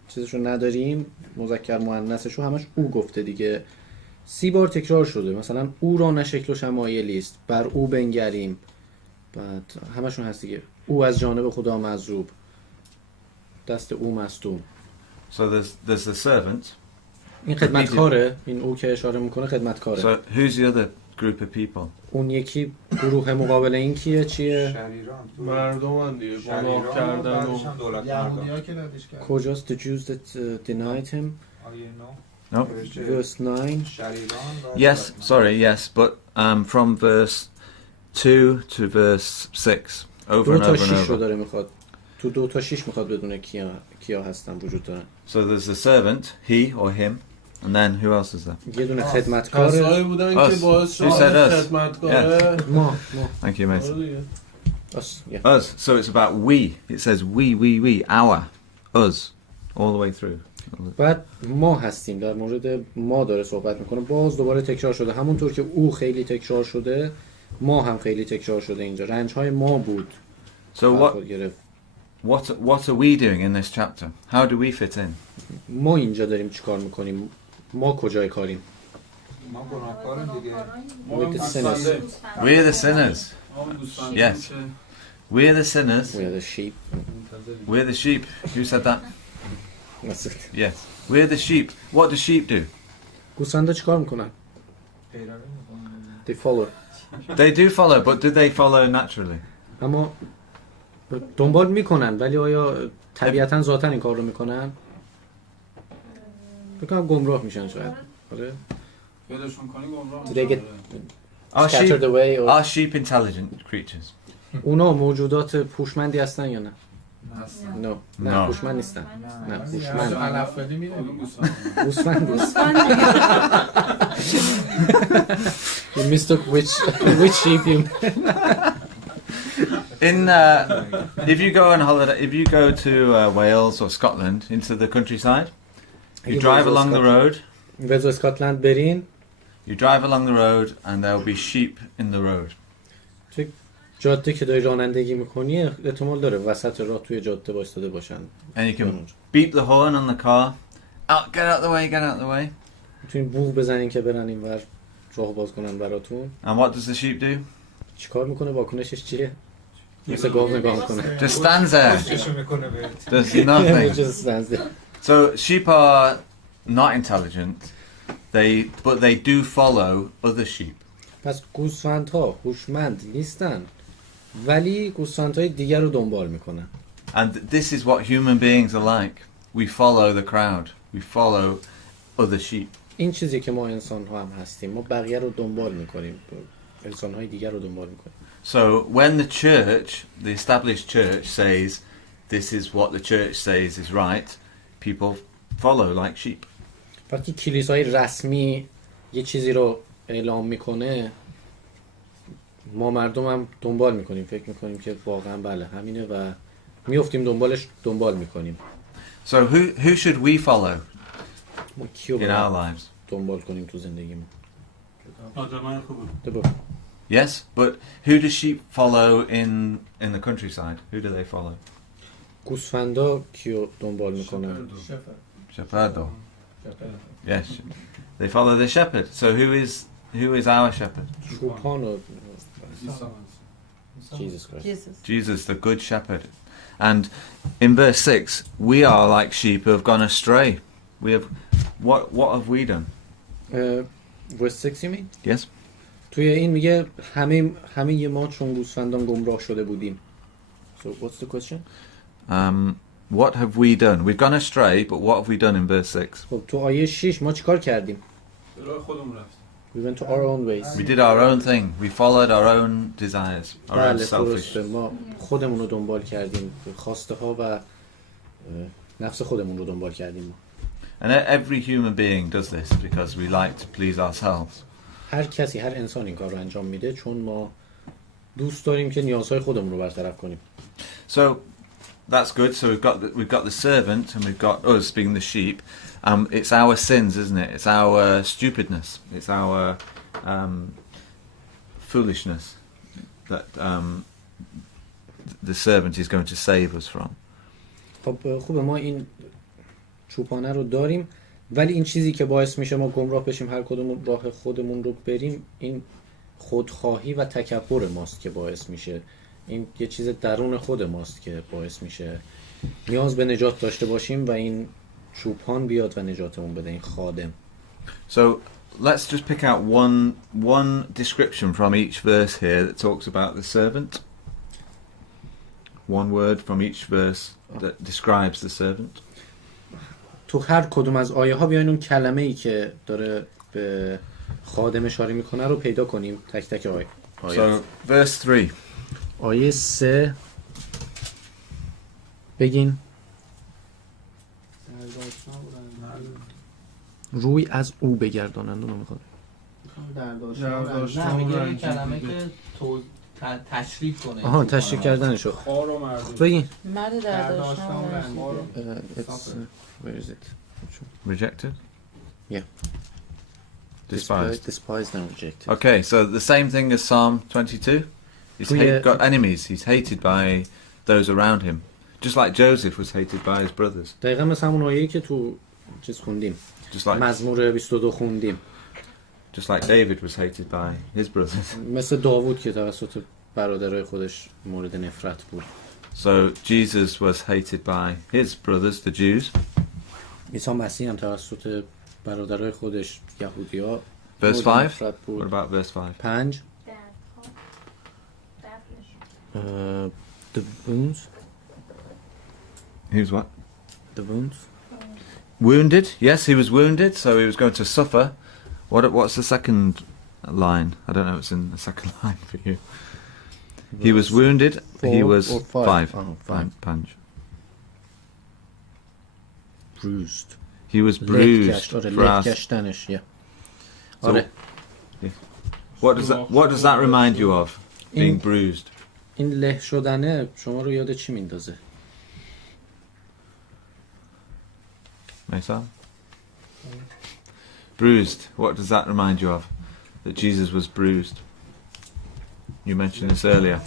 چیزشو نداریم، مذکر مؤنثشو همش او گفته دیگه. 30 بار تکرار شده. مثلا او را نه شکل و شمایلی است، بر او بنگریم. بعد همشون هست دیگه. او از جانب خدا مضروب، دست او مصدوم. So there's the servant. این خدمتکاره، این او که اشاره میکنه خدمتکاره. So who's the other group of people? اون یکی گروه مقابل این کیه چیه؟ مردم دیگه گناه کردن و یهودی‌ها که ردش کردن. کجاست the Jews that denied him? No. Verse 9. Yes, sorry, yes, but from verse 2 to verse 6, over 2 and تا over and 6 رو over. داره میخواد. تو 2 تا 6 میخواد بدونه کیا هستن وجود دارن. So there's the servant, he or him, and then who else is there? یه دونه خدمتکار. کسایی بودن که باعث شد خدمتکاره. ما. Thank you, mate. Us, yeah. Us. So it's about we. It says we, our, us, all the way through. بعد ما هستیم، در مورد ما داره صحبت میکنه. باز دوباره تکرار شده، همونطور که او خیلی تکرار شده ما هم خیلی تکرار شده. اینجا رنج های ما بود. So what are we doing in this chapter? How do we fit in? ما اینجا داریم چیکار میکنیم؟ ما کجای کاریم؟ ما گناهکاریم دیگه. We're the sinners. We're the sinners. Yes. We're the sinners. We're the sheep. We're the sheep. Who said that? That's it. Yes. We're the sheep. What do sheep do? گوسفندا چیکار میکنن؟ They follow. They do follow, but do they follow naturally? اما دنبال میکنن، ولی آیا طبیعتا ذاتاً این کار رو میکنن؟ بکنم گمراه میشن شاید. آره. پیداشون کنی گمراه They get Are scattered away or... are sheep intelligent creatures? اونا موجودات هوشمندی هستن یا نه؟ نه. No. نه هوشمند نیستن. نه هوشمند. علف‌بری می‌دونی. گوسفند. You mistook which sheep you... If you go on holiday, if you go to Wales or Scotland into the countryside, you drive along the road. ولز و اسکاتلند برین. You drive along the road and there will be sheep in the road. توی جاده که داری رانندگی میکنی احتمال داره وسط راه توی جاده وایساده باشن. And you can beep the horn on the car. Get out the way, get out the way. میتونین بوق بزنین که برن اینور راه باز کنن براتون. And what does the sheep do? چیکار میکنه؟ واکنشش چیه؟ مثل گاو نگاه میکنه. Just stands there. Does nothing. Just stands there. So sheep are not intelligent. But they do follow other sheep. پس گوسفندها هوشمند نیستن، ولی گوسفندهای دیگر رو دنبال میکنن. And this is what human beings are like. We follow the crowd. We follow other sheep. این چیزی که ما انسان ها هم هستیم. ما بقیه رو دنبال میکنیم. انسان های دیگر رو دنبال میکنیم. So when the church, the established church says this is what the church says is right, people follow like sheep. وقتی کلیسای رسمی یه چیزی رو اعلام میکنه ما مردم هم دنبال میکنیم، فکر میکنیم که واقعا بله همینه و میافتیم دنبال میکنیم. So who should we follow ما کیو in our lives? دنبال کنیم تو زندگیمون؟ آدمای خوبه. Yes, but who do sheep follow in the countryside? Who do they follow? گوسفندا کیو دنبال میکنن؟ Shepherd. Yes, they follow the shepherd. So who is our shepherd? Jesus Christ. Jesus, the good shepherd. And in verse 6, we are like sheep who have gone astray. We have what have we done? Verse 6 you mean? Yes. توی این میگه همه ما چون گوسفندان گمراه شده بودیم. So what's the question? What have we done? We've gone astray, but what have we done in verse 6? خب تو آیه 6 ما چیکار کردیم؟ راه خودمون رفتیم. We went to our own ways. We did our own thing. We followed our own desires, our own selfish. ما خودمون رو دنبال کردیم، خواسته ها و نفس خودمون رو دنبال کردیم ما. And every human being does this because we like to please ourselves. هر کسی، هر انسان این کار رو انجام میده چون ما دوست داریم که نیازهای خودمون رو برطرف کنیم. So that's good. So we've got the servant and we've got us being the sheep. It's our sins, isn't it? It's our stupidness. It's our foolishness that the servant is going to save us from. خب خوبه ما این چوپانه رو داریم، ولی این چیزی که باعث میشه ما گمراه بشیم هر کدوم راه خودمون رو بریم این خودخواهی و تکبر ماست که باعث میشه. این یه چیز درون خود ماست که باعث میشه نیاز به نجات داشته باشیم و این چوپان بیاد و نجاتمون بده، این خادم. So let's just pick out one description from each verse here that talks about the servant. One word from each verse that describes the servant. تو هر کدوم از آیه ها بیاین اون کلمه ای که داره به خادم اشاره میکنه رو پیدا کنیم، تک تک آیه. So verse 3. آیه 3 بگین. روی از او بگردانند. اونو میخواد نه میگه یه کلمه که تشریف کنه. آها تشریف کردنشو. خار و مرد. بگین. مرد در داشتن Where is it? Rejected? Yeah. Despised and rejected. Okay, so the same thing as Psalm 22. He's got enemies. He's hated by those around him. Just like Joseph was hated by his brothers. دقیقا مثل همون آیه‌ای که تو چیز خوندیم. مزمور 22 خوندیم. Just like David was hated by his brothers. مثل داوود که توسط برادرای خودش مورد نفرت بود. So Jesus was hated by his brothers, the Jews. عیسی مسیح هم توسط برادرای خودش یهودی‌ها Verse 5. What about verse 5? 5. The wounds. He was what? The wounds. Wounded. Yes, he was wounded, so he was going to suffer. What's the second line? I don't know what's in the second line for you. He was wounded. He was 5. Oh, 5. Punch. Bruised. He was bruised for us. So, what does that remind you of? Being bruised. این له شدنه شما رو یاد چی میندازه؟ Mesa? Bruised. What does that remind you of? That Jesus was bruised. You mentioned this earlier.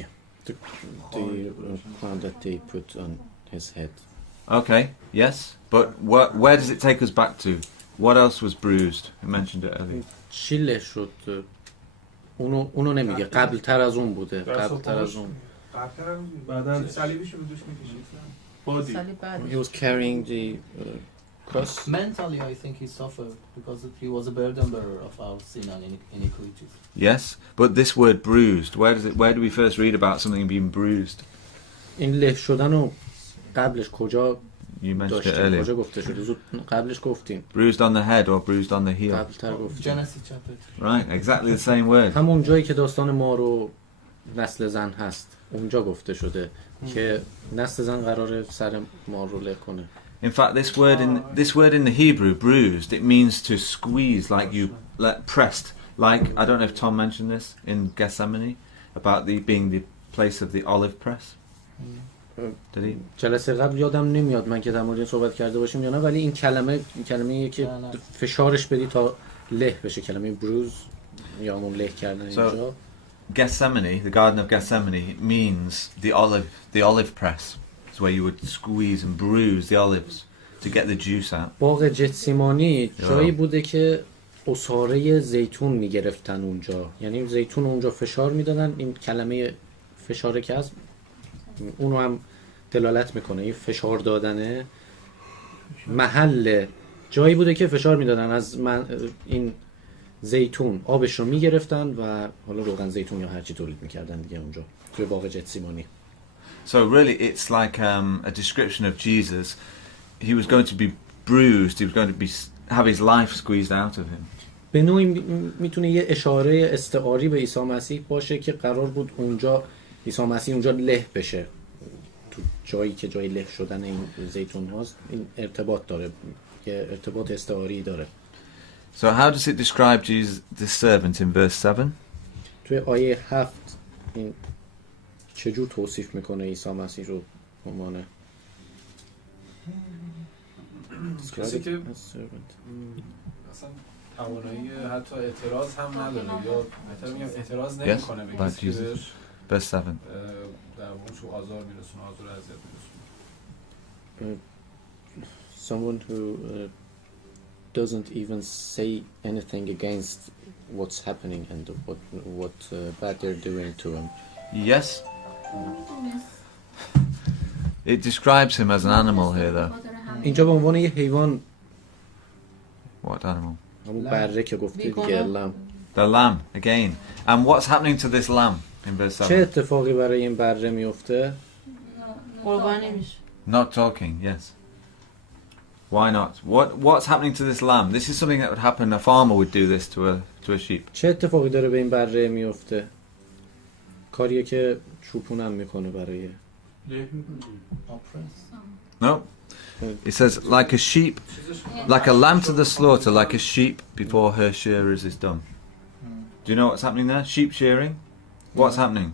Yeah. The crown that they put on his head. Okay, yes. But where does it take us back to? What else was bruised? I mentioned it earlier. چی له شد؟ اونو نمیگه. قبل تر از اون بوده. قبل تر از اون. بعدن صلیبش رو دوش میکشید. He was carrying the cross. Mentally, I think he suffered because he was a burden bearer of our sin and iniquities. Yes, but this word bruised, where do we first read about something being bruised? این له شدنو قبلش کجا You mentioned it داشتیم؟ earlier. کجا گفته شد؟ قبلش گفتیم. Bruised on the head or bruised on the heel? قبل تر گفتیم. Genesis chapter 3. Right, exactly the same word. همون جایی که داستان مار و نسل زن هست اونجا گفته شده که نسل زن قراره سر مار رو له کنه. In fact, this word in the Hebrew, bruised, it means to squeeze, like pressed. Like, I don't know if Tom mentioned this in Gethsemane about being the place of the olive press. Did he? جلسه قبل یادم نمیاد من که در مورد صحبت کرده باشیم یا نه، ولی این کلمه‌ایه که فشارش بدی تا له بشه، کلمه بروز یا همون له کردن اینجا. Gethsemane, the Garden of Gethsemane, it means the olive press. It's where you would squeeze and bruise the olives to get the juice out. باغ جتسیمانی جایی بوده که عصاره زیتون میگرفتن اونجا، یعنی زیتون اونجا فشار میدادن. این کلمه فشاره که هست اونو هم دلالت میکنه. این فشار دادنه محل جایی بوده که فشار میدادن از این زیتون آبش رو میگرفتن و حالا روغن زیتون یا هرچی تولید میکردن دیگه اونجا توی باغ جتسیمانی. So really it's like a description of Jesus. He was going to be bruised, he was going to have his life squeezed out of him. به نوعی میتونه یه اشاره استعاری به عیسی مسیح باشه که قرار بود اونجا عیسی مسیح اونجا له بشه، تو جایی که جای له شدن این زیتون هاست. این ارتباط داره، یه ارتباط استعاری داره. So how does it describe Jesus, the servant in verse 7? توی آیه 7 این چجور توصیف میکنه عیسی مسیح رو عنوان کسی که اصلا توانایی حتی اعتراض هم نداره یا بهتر میگم اعتراض نمیکنه به کسی که verse 7 در واقع چون آزار میرسونه، آزار اذیت میرسونه. Someone who doesn't even say anything against what's happening and what bad they're doing to him. Yes. It describes him as an animal here, though. اینجا به عنوان یه حیوان. What animal? همون بره که گفتی دیگه لم. The lamb again. And what's happening to this lamb in verse 7? چه اتفاقی برای این بره میفته؟ قربانی میشه. Not talking, yes. Why not? What's happening to this lamb? This is something that would happen. A farmer would do this to a sheep. چه اتفاقی داره به این بره میفته؟ کاریه که چوپونم میکنه برای. No. It says like a sheep, like a lamb to the slaughter, like a sheep before her shearers is done. Do you know what's happening there? Sheep shearing? What's happening?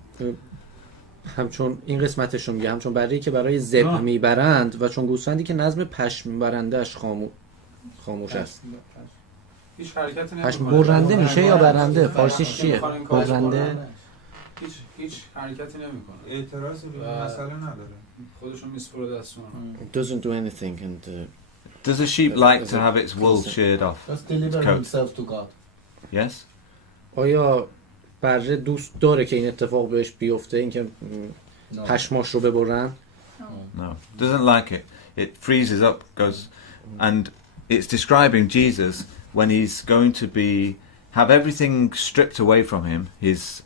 همچون این قسمتش رو میگه، همچون بره‌ای که برای ذبح میبرند و چون گوسفندی که نظم پشم برنده‌اش خاموش است. هیچ حرکتی نمی‌کنه. پشم برنده میشه یا برنده؟ فارسیش چیه؟ برنده. هیچ حرکتی نمی‌کنه. اعتراضی به مسئله نداره. خودشو میسپره دستون. Doesn't do anything and does a sheep like to have its wool sheared off? Just deliver himself to God. Yes. آیا بره دوست داره که این اتفاق بهش بیفته، اینکه پشماش رو ببرن؟ No. Doesn't like it. It freezes up, goes, and it's describing Jesus when he's going to have everything stripped away from him, his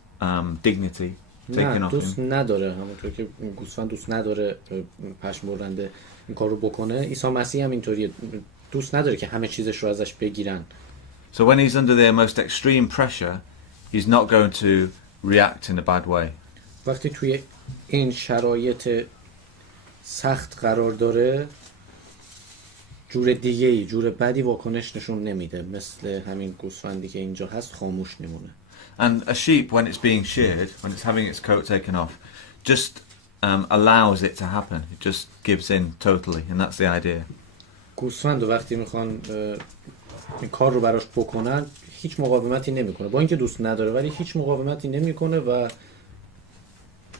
dignity taken off دوست him. نداره، همونطور که گوسفند دوست نداره پشم برنده این کار رو بکنه. عیسی مسیح هم اینطوریه، دوست نداره که همه چیزش رو ازش بگیرن. So when he's under their most extreme pressure, he's not going to react in a bad way. وقتی توی این شرایط سخت قرار داره، جور بدی واکنش نشون نمیده، مثل همین گوسفندی که اینجا هست خاموش میمونه. And a sheep, when it's being sheared, when it's having its coat taken off, just allows it to happen. It just gives in totally, and that's the idea. گوسفند وقتی میخوان این کار رو براش بکنن، هیچ مقاومتی نمیکنه. با اینکه دوست نداره ولی هیچ مقاومتی نمیکنه و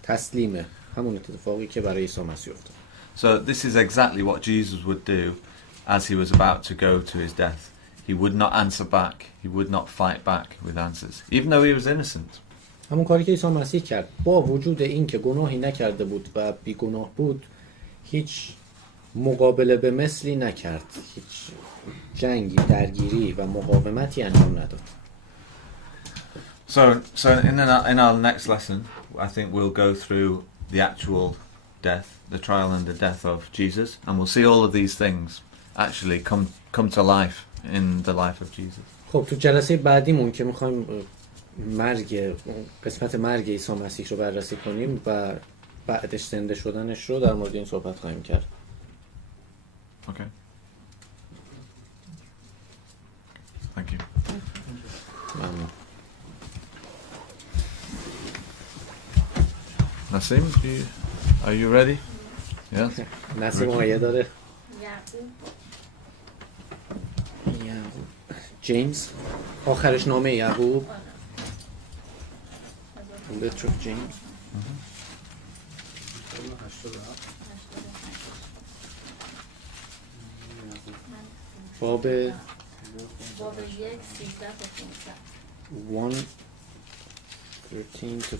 تسلیمه. همون اتفاقی که برای عیسی مسیح افتاد. So this is exactly what Jesus would do as he was about to go to his death. He would not answer back. He would not fight back with answers, even though he was innocent. همون کاری که عیسی مسیح کرد، با وجود این که گناهی نکرده بود و بیگناه بود، هیچ مقابله به مثلی نکرد، هیچ جنگی، درگیری و مقاومتی انجام نداد. So in our next lesson, I think we'll go through the actual death, the trial and the death of Jesus, and we'll see all of these things actually come to life in the life of Jesus. خب تو جلسه بعدیمون که می‌خوایم قسمت مرگ عیسی مسیح رو بررسی کنیم و بعدش زنده شدنش رو در مورد این صحبت خواهیم کرد. Okay. Thank you. ممنون. Nasim, are you ready? Yes. نسیم آیه داره. جیمز آخرش نامه یعقوب. Letter of James. باب 1 13 to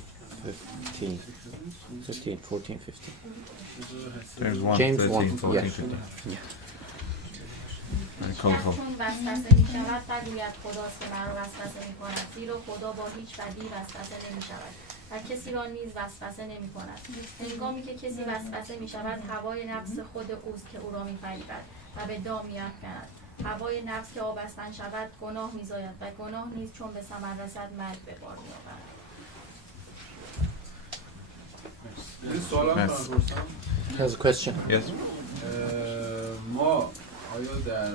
15 13 14 15 James 1 James 13 14 15 چون وسوسه می شود بگوید خداست که مرا وسوسه می کند، زیرا خدا با هیچ بدی وسوسه نمی شود و کسی را نیز وسوسه نمی کند. هنگامی که کسی وسوسه می شود، هوای نفس خود اوست که او را می فریبد و به دام می افکند. هوای نفس که آبستن شود گناه می زاید و گناه نیز چون به ثمر رسد مرگ به بار می آورد. Has a question. Yes. ما آیا در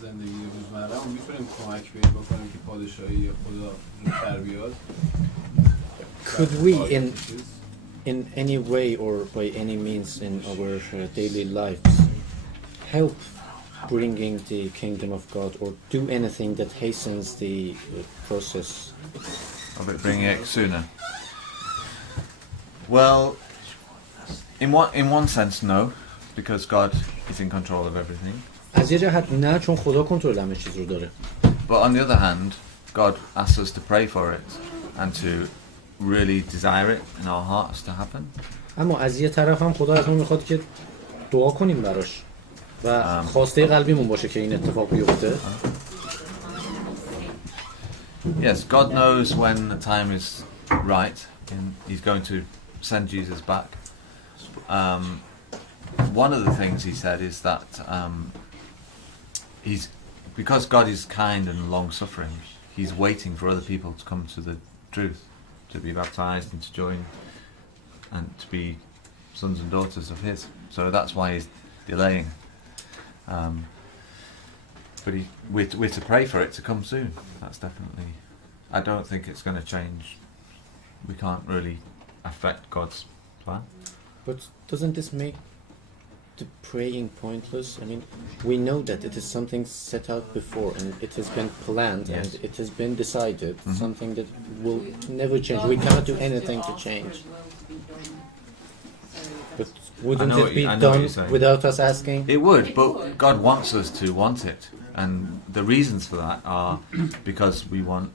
زندگی روزمره میتونیم کمک بکنیم که پادشاهی خدا زودتر بیاد؟ Could we in any way or by any means in our daily lives help bringing the kingdom of God or do anything that hastens the process of it bringing it sooner? Well, in one sense, no, because God is in control of everything. از یه جهت نه، چون خدا کنترل همه چیز رو داره. But on the other hand, God asks us to pray for it and to really desire it in our hearts to happen. اما از یه طرف هم خدا از ما میخواد که دعا کنیم براش و خواسته قلبیمون باشه که این اتفاق بیفته. Yes, God knows when the time is right and he's going to send Jesus back. One of the things he said is that because God is kind and long-suffering, he's waiting for other people to come to the truth, to be baptized and to join and to be sons and daughters of his. So that's why he's delaying. But we're to pray for it to come soon. That's definitely... I don't think it's going to change. We can't really affect God's plan. But doesn't this make the praying pointless? I mean, we know that it is something set out before and it has been planned and it has been decided, something that will never change. We cannot do anything to change. But wouldn't it be done without us asking? It would, but God wants us to want it. And the reasons for that are because we want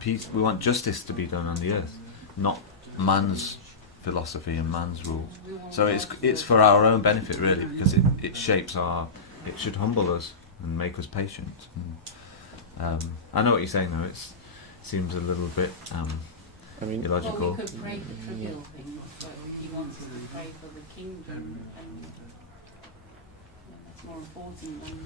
peace, we want justice to be done on the earth, not man's philosophy and man's rule. So it's for our own benefit really, because it shapes it should humble us and make us patient. And, I know what you're saying though, it seems a little bit illogical. Well, we could pray for trivial things, so he wants us to pray for the kingdom, and that's more important than